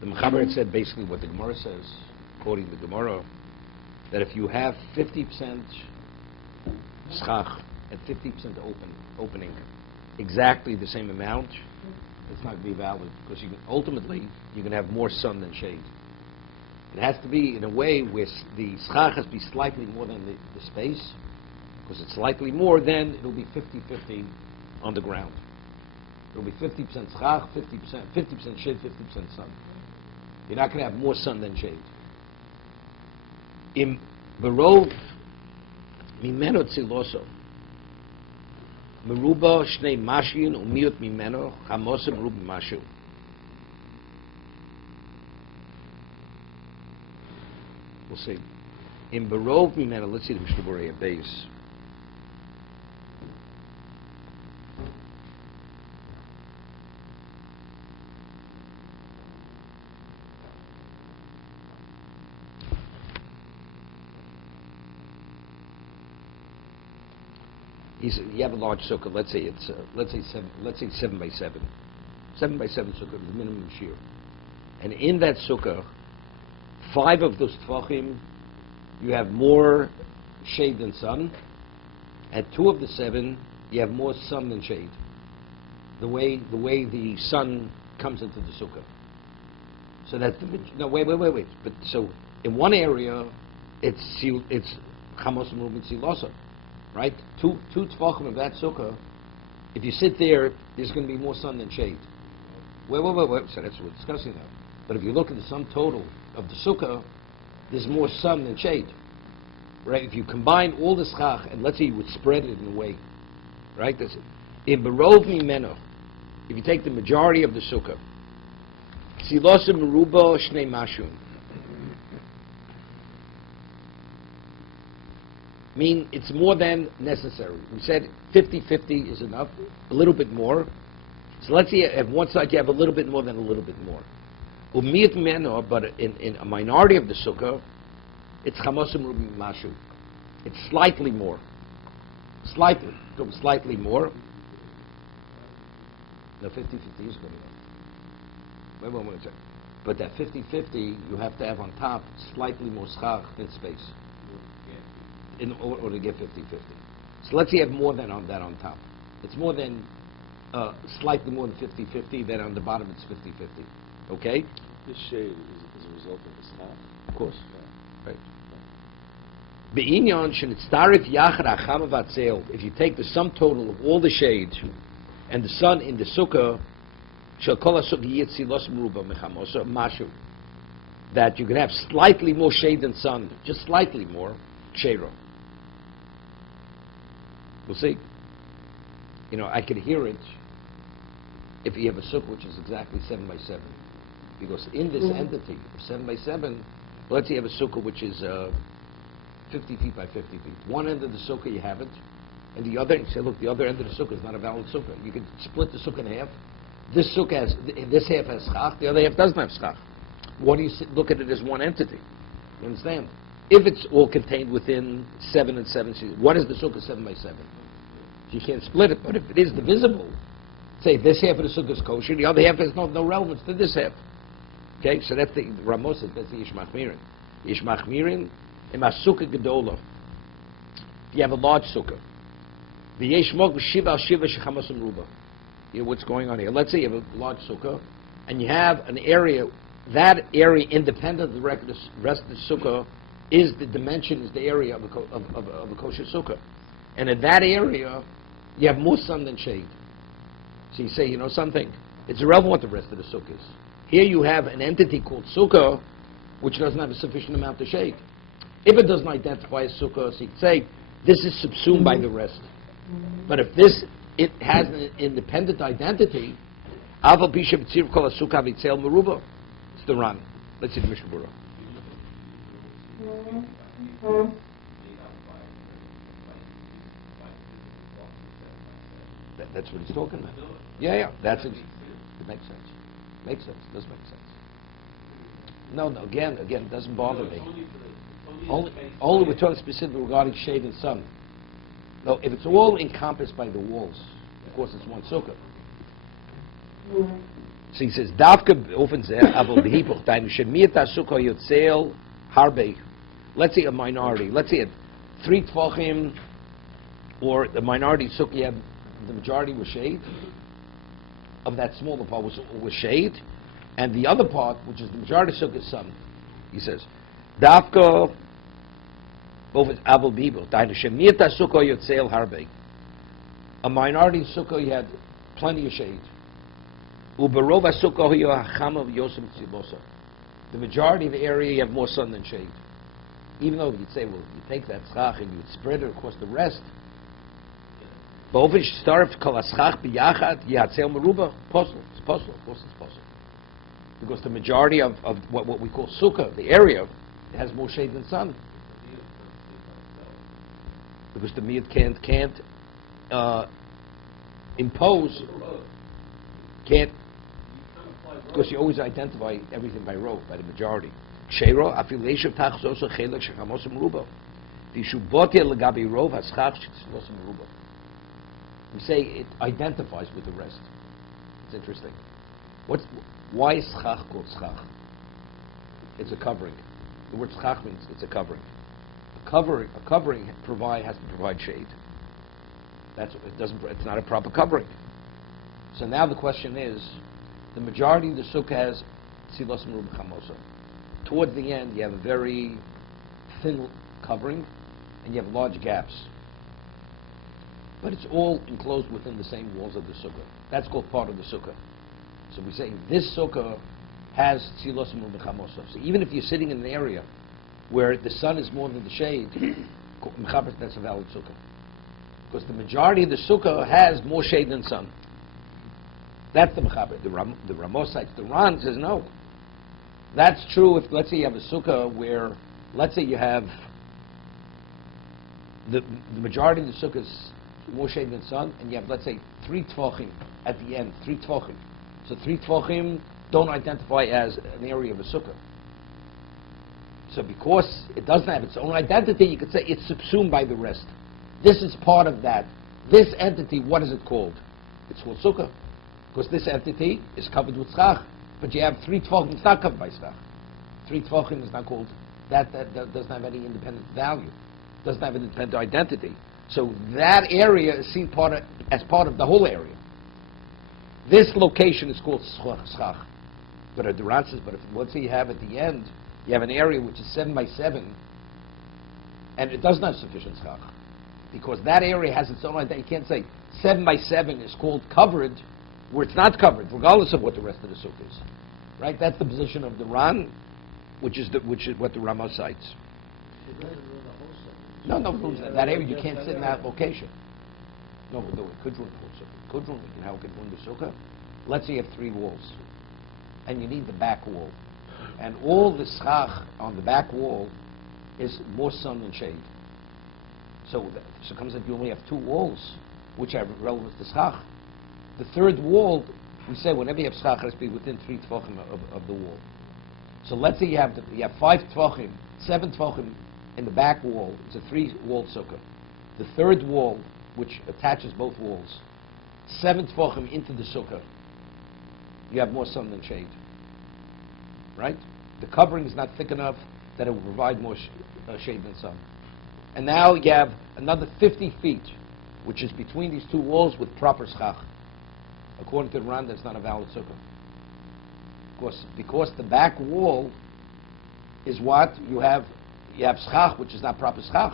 The Mechaber had said basically what the Gemara says, quoting the Gemara, that if you have 50% schach and 50% opening, exactly the same amount, it's not going to be valid, because ultimately you can have more sun than shade. It has to be in a way where the schach has to be slightly more than the space, because it's slightly more, then it'll be 50-50 on the ground. It'll be 50% schach, 50% shade, 50% sun. You're not going to have more sun than shade. Im berov mimeno tziloso meruba shnei mashin umiut mimeno chamosa meruba mashu. We'll see. Im berov mimeno. Let's see the Mishna Berura base. You have a large sukkah. Let's say it's 7 by 7. 7 by 7 sukkah is the minimum shear. And in that sukkah, 5 of those tvachim, you have more shade than sun. At 2 of the 7, you have more sun than shade. The way the sun comes into the sukkah. So that wait. But so in one area, it's chamos merubin silosa. Right? Two tvachim of that sukkah, if you sit there, there's going to be more sun than shade. Wait. So that's what we're discussing now. But if you look at the sum total of the sukkah, there's more sun than shade. Right? If you combine all the schach, and let's say you would spread it in a way, right? That's it. In berov mimeno, if you take the majority of the sukkah, silosa meruba shnei mashun, mean it's more than necessary. We said 50-50 is enough, a little bit more. So let's say at one side you have a little bit more than a little bit more. Umiyat meno, but in a minority of the sukkah, it's chamosim rubi mashu. It's slightly more. Slightly more. No, 50-50 is good enough. Wait. But that 50-50, you have to have on top slightly more schach than space. In order to get 50-50. So let's say you have more than that on top. It's more than, slightly more than 50-50, then on the bottom it's 50-50. Okay? This shade is a result of the schach? Of course. Yeah. Right. Be'inyan shenitztarif yachar achama vatzel, if you take the sum total of all the shades and the sun in the sukkah, shall kol ha-sukkah yitzilos meruba mechamosa mashu, that you can have slightly more shade than sun, just slightly more, shero. We'll see. I could hear it if you have a sukkah which is exactly 7 by 7. Because in this entity of 7 by 7, let's say you have a sukkah which is 50 feet by 50 feet. One end of the sukkah you have it, and the other, you say, look, the other end of the sukkah is not a valid sukkah. You can split the sukkah in half. This sukkah has, this half has schach, the other half doesn't have schach. Why do you look at it as one entity? You understand? If it's all contained within 7 and 7, what is the sukkah 7 by 7? You can't split it, but if it is divisible, say this half of the sukkah is kosher, the other half has no relevance to this half. Okay, so that's the Ramos, that's the Yishmachmirin. Yishmachmirin, ima sukkah gedola. If you have a large sukkah, the Yeshmog shiva shiva shechamosim ruba. What's going on here? Let's say you have a large sukkah, and you have an area, that area independent of the rest of the sukkah is the dimension, is the area of a kosher sukkah. And in that area, you have more sun than shade. So you say, something, it's irrelevant what the rest of the sukkah is. Here you have an entity called sukkah, which doesn't have a sufficient amount of shade. If it doesn't identify as sukkah, so you can say, this is subsumed by the rest. But if it has an independent identity, Aval Bishop Tzir Kol HaSukkah Vitzel Meruba, it's the Ran. Let's see the Mishna Berura. That's what he's talking about. Yeah, that's it. It makes sense. Makes sense. Does make sense. No, again, it doesn't bother me. Only we're talking specifically regarding shade and sun. No, if it's all encompassed by the walls, of course it's one sukkah. So he says, Davka often abel behipuch dainu shemiat sukkah yotzel harbe. Let's say a minority. Let's say 3 tefachim, or the minority sukkah, you have the majority was shade. Of that smaller part was shade, and the other part, which is the majority sukkah, is sun. He says, Davka often abel behipuch dainu shemiat sukkah yotzel harbe. A minority sukkah, you had plenty of shade. Uberova sukkah hachama v'yosem tzibosa. The majority of the area, you have more sun than shade. Even though you'd say, well, you take that schach and you'd spread it across the rest. Ba'ofen shtarf kol haschach b'yachad yihatzel meruba posel. It's posel. Of course, it's posel. Because the majority of what we call sukkah, the area, it has more shade than sun. Because the miyat can't impose, can't, because you always identify everything by row, by the majority. Shero afileshav tachzos chelak shechamos meruba. V'shubotia legabi rov haschach shechamos meruba. We say it identifies with the rest. It's interesting. Why is schach called schach? It's a covering. The word schach means it's a covering. A covering has to provide shade. It's not a proper covering. So now the question is, the majority of the sukkah has tzilos meruba chamosa. Toward the end, you have a very thin covering, and you have large gaps. But it's all enclosed within the same walls of the sukkah. That's called part of the sukkah. So we say this sukkah has tzilos meruba chamosa. So even if you're sitting in an area where the sun is more than the shade, that's a valid sukkah. Because the majority of the sukkah has more shade than sun. That's the mechaber. The Ramos cites the Ran says no. That's true if, let's say, you have a sukkah where, let's say, you have the majority of the sukkah is more shade than sun, and you have, let's say, 3 tefachim at the end, 3 tefachim. So 3 tefachim don't identify as an area of a sukkah. So because it doesn't have its own identity, you could say it's subsumed by the rest. This is part of that. This entity, what is it called? It's called sukkah. Because this entity is covered with schach. But you have 3 tefachim, it's not covered by schach. 3 tefachim is not called, that doesn't have any independent value. Doesn't have an independent identity. So that area is seen as part of the whole area. This location is called schach. But a Duran says, but if let's say you have at the end, you have an area which is 7 by 7, and it doesn't have sufficient schach. Because that area has its own identity. You can't say 7 by 7 is called covered, where it's not covered, regardless of what the rest of the sukkah is. Right? That's the position of the Ran, which is what the Rama cites. No, that area you can't sit in that location. No, it could ruin the whole sukkah. How it could ruin the sukkah? Let's say you have 3 walls, and you need the back wall, and all the schach on the back wall is more sun than shade. So it comes that you only have 2 walls, which are relevant to schach. The 3rd wall, we say whenever you have schach, it has to be within 3 tefachim of the wall. So let's say you have 5 tefachim, 7 tefachim in the back wall. It's a 3-wall sukkah. The 3rd wall, which attaches both walls, 7 tefachim into the sukkah. You have more sun than shade. Right? The covering is not thick enough that it will provide more shade than sun. And now you have another 50 feet, which is between these 2 walls with proper schach. According to the Ran, that's not a valid sukkah. Because the back wall is what? You have schach, which is not proper schach.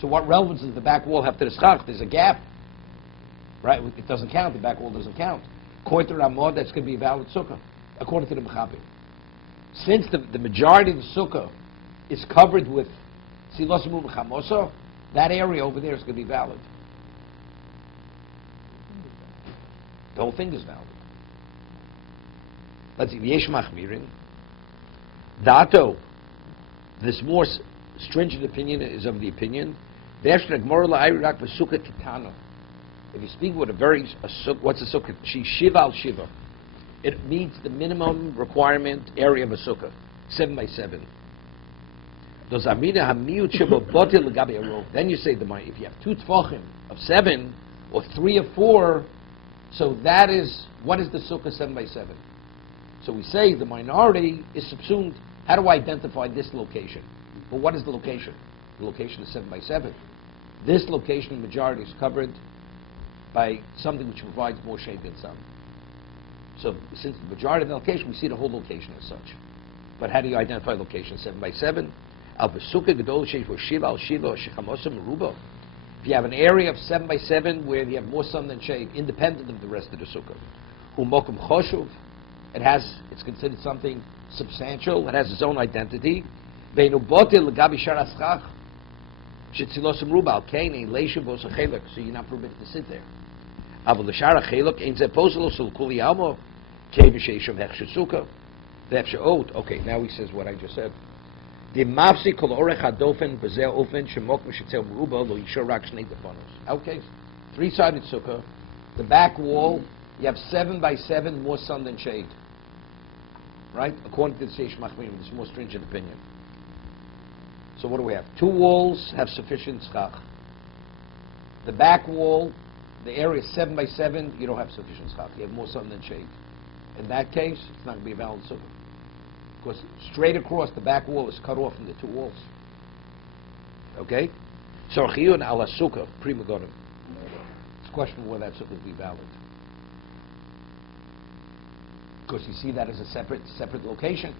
So what relevance does the back wall have to the schach? There's a gap. Right? It doesn't count. The back wall doesn't count. According to Ramah, that's going to be a valid sukkah. According to the Mechaber. Since the majority of the sukkah is covered with tzilos meruba chamosa, that area over there is going to be valid. The whole thing is valid. Let's see. V'yesh machmirin. Dato. This more stringent opinion is of the opinion. If you speak with what's a sukkah? Shiva al shiva. It meets the minimum requirement area of a sukkah, 7 by 7. Then you say if you have 2 tefachim of 7 or 3 or 4, So that is, what is the sukkah 7 by 7? So we say the minority is subsumed. How do I identify this location? Well, what is the location? The location is 7 by 7. This location, the majority, is covered by something which provides more shade than some. So since the majority of the location, we see the whole location as such. But how do you identify location 7 by 7? If you have an area of 7 by 7 where you have more sun than shade, independent of the rest of the sukkah, it's considered something substantial. It has its own identity. So you're not permitted to sit there. Okay, now he says what I just said. Okay, three-sided sukkah. The back wall, you have 7 by 7 more sun than shade. Right? According to the Seish Machmir, this more stringent opinion. So what do we have? Two walls have sufficient schach. The back wall, the area is 7 by 7, you don't have sufficient schach. You have more sun than shade. In that case, it's not going to be a valid sukkah. Because straight across the back wall is cut off from the two walls. Okay? So chiyun ala sukkah, prima godim. It's a question of whether that sukkah will be valid. Because you see that as a separate location.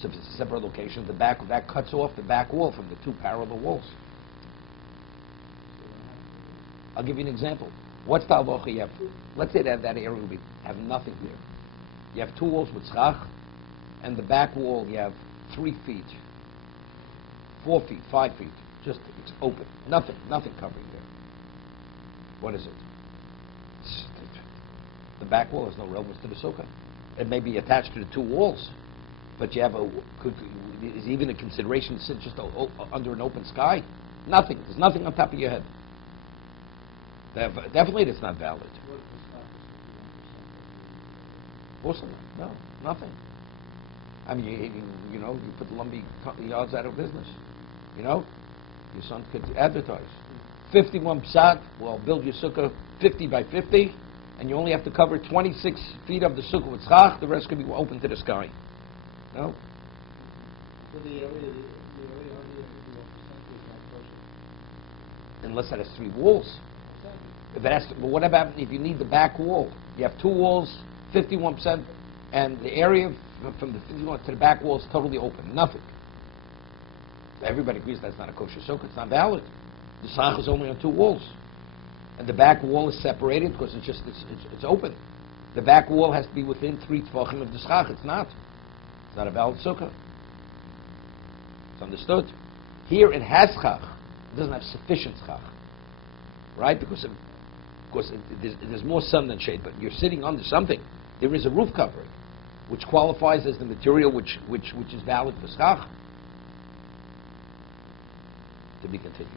So if it's a separate location, the back that cuts off the back wall from the two parallel walls. I'll give you an example. What's the halacha you have? Let's say that area will have nothing there. You have two walls with schach, and the back wall you have 3 feet, 4 feet, 5 feet. Just it's open. Nothing covering there. What is it? The back wall has no relevance to the sukkah. It may be attached to the two walls, but you have is even a consideration to sit just under an open sky? Nothing. There's nothing on top of your head. Definitely it's not valid. Also, no, nothing. I mean, you put the lumber yards out of business. Your son could advertise. 51 psat, well, build your sukkah 50 by 50, and you only have to cover 26 feet of the sukkah with schach, the rest could be open to the sky. No? Unless it has 3 walls. If it has to, but what about if you need the back wall? You have 2 walls, 51%, and the area from the 51 to the back wall is totally open. Nothing. So everybody agrees that's not a kosher sukkah. It's not valid. The schach is only on 2 walls. And the back wall is separated because it's open. The back wall has to be within 3 tvachim of the schach. It's not. It's not a valid sukkah. It's understood. Here it has schach. It doesn't have sufficient schach. Right? Because there's more sun than shade, but you're sitting under something. There is a roof covering, which qualifies as the material which is valid for schach. To be continued.